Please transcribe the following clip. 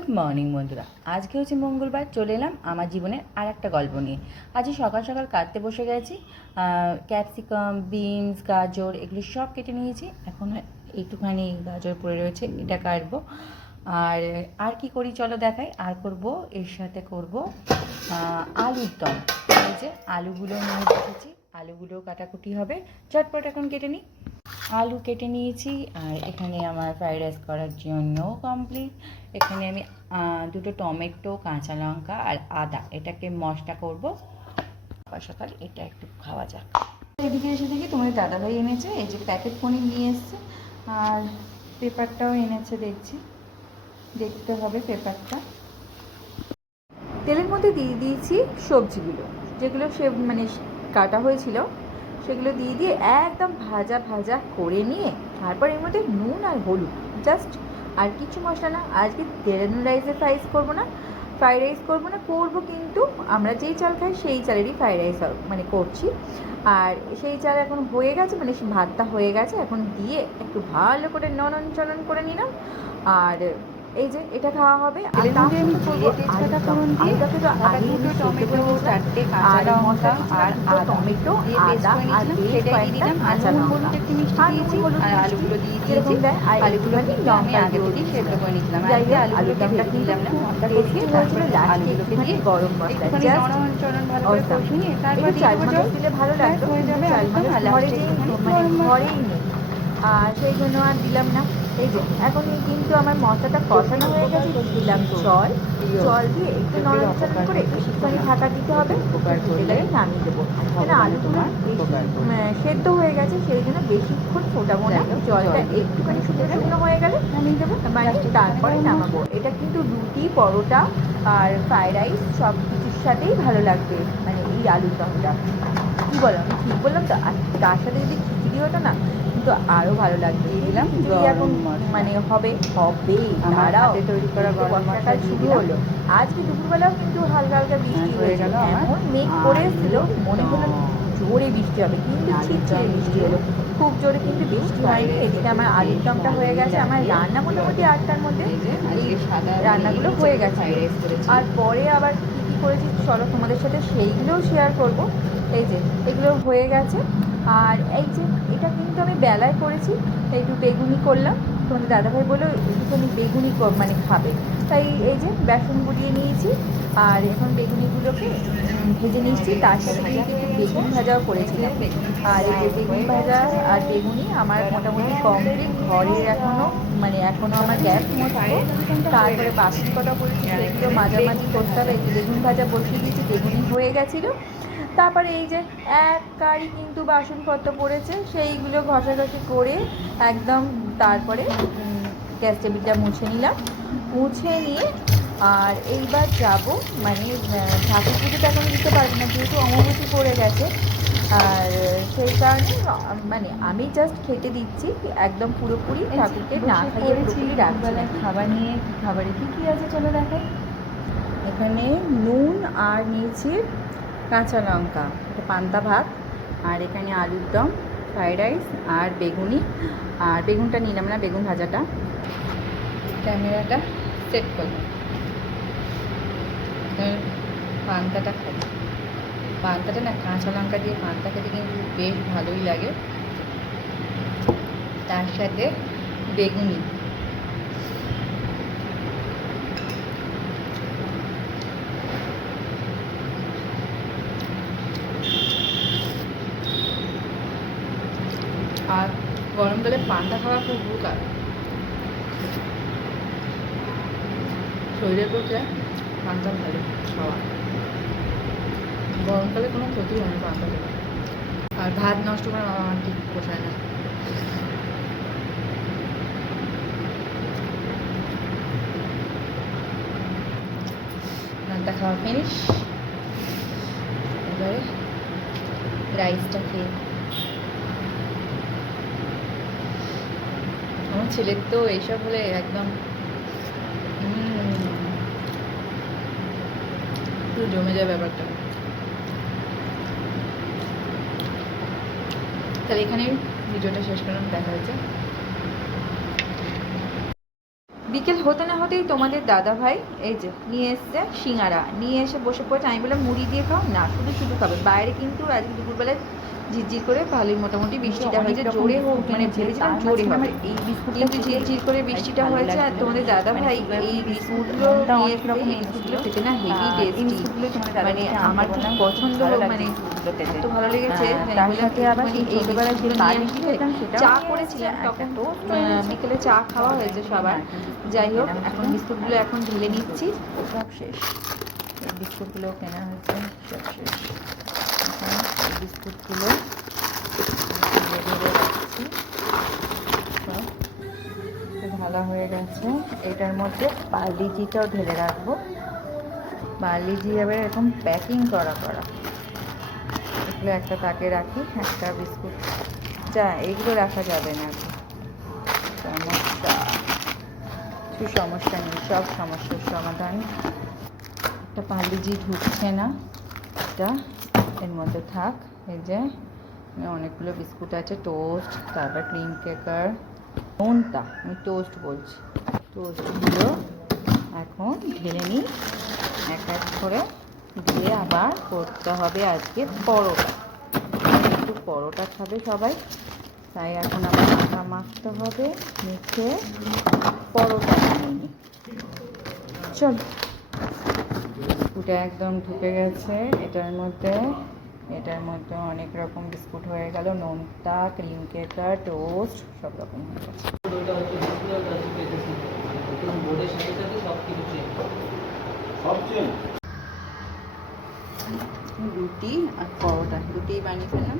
Good morning বন্ধুরা। আজকে হচ্ছে মঙ্গলবার, চলে এলাম আমার জীবনের আর একটা গল্প নিয়ে। আজকে সকাল সকাল কাটতে বসে গেছি। ক্যাপসিকাম, বিনস, গাজর এগুলো সব কেটে নিয়েছি। এখন একটুখানি গাজর পড়ে রয়েছে, এটা কাটবো। আর আর কি করি চলো দেখাই। আর করব, এর সাথে করব আলুর দম। এই যে আলুগুলো নিয়ে রেখেছি, আলুগুলো কাটাকুটি হবে, ঝটপট এখন কেটে নিই। আলু কেটে নিয়েছি। আর এখানে আমার ফ্রাইড রাইস করার জন্য কমপ্লিট। এখানে আমি দুটো টমেটো, কাঁচা লঙ্কা আর আদা এটাকে মশলা করব। সকাল সকাল এটা একটু খাওয়া যাক। এদিকে এসে দেখি তোমার দাদাভাই এনেছে এই যে প্যাকেট পনির নিয়ে এসছে, আর পেপারটাও এনেছে দেখছি, দেখতে হবে পেপারটা। তেলের মধ্যে দিয়ে দিয়েছি সবজিগুলো, যেগুলো সে মানে কাটা হয়েছিল সেগুলো দিয়ে দিয়ে একদম ভাজা ভাজা করে নিয়ে তারপর এর মধ্যে নুন আর হলুদ জাস্ট, আর কিছু মশলা না। আজকে দেরানু রাইসের ফ্রাইড রাইস করবো না, করবো কিন্তু আমরা যেই চাল খাই সেই চালেরই ফ্রাইড রাইস মানে করছি। আর সেই চাল এখন হয়ে গেছে, মানে ভাতটা হয়ে গেছে, এখন দিয়ে একটু ভালো করে নরম চলন করে নিলাম। আর এই যে এটা খাওয়া হবে। আর তার সাথে করবো আলুটাকে তো আগে টমেটো, চারটে কাঁচা লঙ্কা আর টমেটো, আদা আর বেশ কয়েকটা কাঁচা লঙ্কা আর নুন হলুদ আর আলুগুলো দিয়ে দিয়েছি। আলুগুলো কিন্তু আমি আগে থেকেই সেদ্ধ করে নিয়েছিলাম। আগে আলুগুলোকে ভেজে নিলাম না, মশলা কষিয়ে তারপরে আলুগুলোকে দিয়ে গরম মশলা নরম চরণ ভালো করে কষিয়ে নিয়ে তারপর চাল মশলা দিলে ভালো লাগবে, কিন্তু চাল মশলা ঘরেই নেই, আর সেই জন্য আর দিলাম না। এই যে এখন কিন্তু আমার মশলাটা কষানো হয়ে গেছে, দিলাম জল দিয়ে একটু নরম চরম করে একটুখানি ঢাকা দিতে হবে, ফুটে নামিয়ে দেবো। কেন আলুগুলো সেদ্ধ হয়ে গেছে, সেই জন্য বেশিক্ষণ ফোটাবো না, জলটা একটুখানি শুকনো শুকনো হয়ে গেলে নামিয়ে দেবো, মানে তারপরে নামাবো। এটা কিন্তু রুটি, পরোটা আর ফ্রাইড রাইস সব কিছুর সাথেই ভালো লাগবে, মানে এই আলুর দমটা। কী বলো, আমি ঠিক বললাম তো? আর তার সাথে যদি খিচুড়ি হতো না, কিন্তু আরও ভালো লাগবে। দিলাম খিচুড়ি এখন মানে হবে তারাও তৈরি করা বর্ষাকাল শুরু হলো। আজকে দুপুরবেলাও কিন্তু হালকা হালকা বৃষ্টি হয়ে গেল, এমন মেঘ করে এসেছিল মনে হলো জোরে বৃষ্টি হবে, কিন্তু ছিটছিটে বৃষ্টি হলো, খুব জোরে কিন্তু বৃষ্টি হয়নি। এদিকে আমার আলুর দমটা হয়ে গেছে, আমার রান্না মোটামুটি 8টার মধ্যে এই রান্নাগুলো হয়ে গেছে। আর পরে আবার কী কী করেছি চলো তোমাদের সাথে সেইগুলোও শেয়ার করবো। এই যে এগুলো হয়ে গেছে। আর এই যে এটা কিন্তু আমি বেলায় করেছি, একটু বেগুনি করলাম। তোমাদের দাদাভাই বললো একটুখানি বেগুনি মানে খাবে, তাই এই যে বেসন গুলিয়ে নিয়েছি। আর এখন বেগুনিগুলোকে ভেজে নিচ্ছি, তার সাথে কিন্তু একটু বেগুন ভাজাও করেছিলাম। আর এই যে বেগুন ভাজা আর বেগুনি আমার মোটামুটি কমপ্লিট। ঘরের এখনও আমার গ্যাস মুছবো, তারপরে বাসন কটা করেছি সেগুলো মাঝামাঝি করতে হবে। এই যে বেগুন ভাজা বসিয়ে দিয়েছি, বেগুনি হয়ে গেছিলো। তারপরে এই যে এক গাড়ি কিন্তু বাসনপত্র পড়েছে, সেইগুলো ঘষাঘষি করে একদম তারপরে গ্যাস টেবিলটা মুছে নিলাম, মুছে নিয়ে আর এইবার যাব মানে ঠাকুর পুজোটা এখন দিতে পারবো না, যেহেতু অমাবস্যা পড়ে গেছে। আর সেই কারণে মানে আমি জাস্ট খেতে দিচ্ছি, একদম পুরোপুরি ঠাকুরকে না খাইয়ে পুরোপুরি রাখছি না। খাবার নিয়ে খাবারে কী আছে চলো দেখাই। এখানে নুন আর নিয়েছি কাঁচা লঙ্কা, এটা পান্তা ভাত, আর এখানে আলুর দম, ফ্রাইড রাইস আর বেগুনি। আর বেগুনটা নিলাম না, বেগুন ভাজাটা। ক্যামেরাটা সেট করলাম, পান্তাটা খাই। পান্তাটা না কাঁচা লঙ্কা দিয়ে পান্তা খেতে কিন্তু বেশ ভালোই লাগে, তার সাথে বেগুনি। আর গরমকালে পান্তা খাওয়া খুব উপকার, শরীরের পক্ষে পান্তা ভালো খাওয়া, গরমকালে কোনো ক্ষতি হয় না পান্তা খেলে। আর ভাত নষ্ট করা আমার ঠিক পোষায় না। পান্তা খাওয়া ফিনিশ, এবারে রাইসটা খেয়ে। আমার ছেলের তো এইসব হলে একদম পুরো জমে যায় ব্যাপারটা। তাহলে এখানেই ভিডিওটা শেষ করলাম, দেখা হচ্ছে। বিকেল হতে না হতেই তোমাদের দাদা ভাই এই যে নিয়ে এসছে সিঙ্গারা, নিয়ে এসে বসে পড়েছে। আমি বললাম মুড়ি দিয়ে খাও না, শুধু শুধু খাবে। বাইরে কিন্তু আজকে দুপুরবেলায় ঝিরঝির করে ভালোই মোটামুটি বৃষ্টিটা হয়েছে, জোরে হোক মানে ভেবেছিলাম জোরে হবে, এই বিস্কুটটা কিন্তু ঝিরঝির করে বৃষ্টিটা হয়েছে। আর তোমাদের দাদা ভাই এই বিস্কুটগুলো নিয়ে এসে, এই বিস্কুটগুলো খেতে না হেভি টেস্টি, মানে আমার খুব পছন্দ, মানে এত ভালো লেগেছে। তার সাথে আবার মানে সেই এই ছোটবেলায় যে বিস্কুটগুলো নিয়ে বাড়ি আসলে খেতাম সেটাও চা নিয়ে করেছিলাম এসেছে, তখন, একটা toast হয়ে গেছে। বিকেলে চা খাওয়া হয়েছে সবার। যাই হোক, এখন বিস্কুটগুলো এখন ঢেলে নিচ্ছি। সব শেষ, এই বিস্কুটগুলো কেনা হয়েছে, সব শেষ। এখন এই বিস্কুটগুলো ধীরে ধীরে রাখছি, সব ঢালা হয়ে গেছে। এটার মধ্যে পার্লিজিটাও ঢেলে রাখবো। পার্লিজি এবার এরকম প্যাকিং করা করা, এগুলো একটা তাকে রাখি, একটা বিস্কুট যা, এইগুলো রাখা যাবে না। সমস্যা, কিছু সমস্যা নেই, সব সমস্যার সমাধান। একটা পার্লিজি ঢুকছে না, এটা এর মধ্যে থাক। এই যে অনেকগুলো বিস্কুট আছে, টোস্ট, তারপর ক্রিম কেকার, নোনতা, আমি টোস্ট বলছি, টোস্টগুলো এখন ঢেলে নিই এক এক করে, দিয়ে আবার করতে হবে আজকে পরোটা। একটু পরোটা খাবে সবাই, তাই এখন আবার আটা মাখতে হবে, মেখে পরোটা বানিয়ে নিই। চল, বিস্কুটে একদম ঢুকে গেছে এটার মধ্যে। এটার মধ্যে অনেক রকম বিস্কুট হয়ে গেল, নোনতা, ক্রিম কেকার, টোস্ট, সব রকম হয়ে গেছে। রুটি আর পরোটা, রুটি বানিয়ে ফেললাম।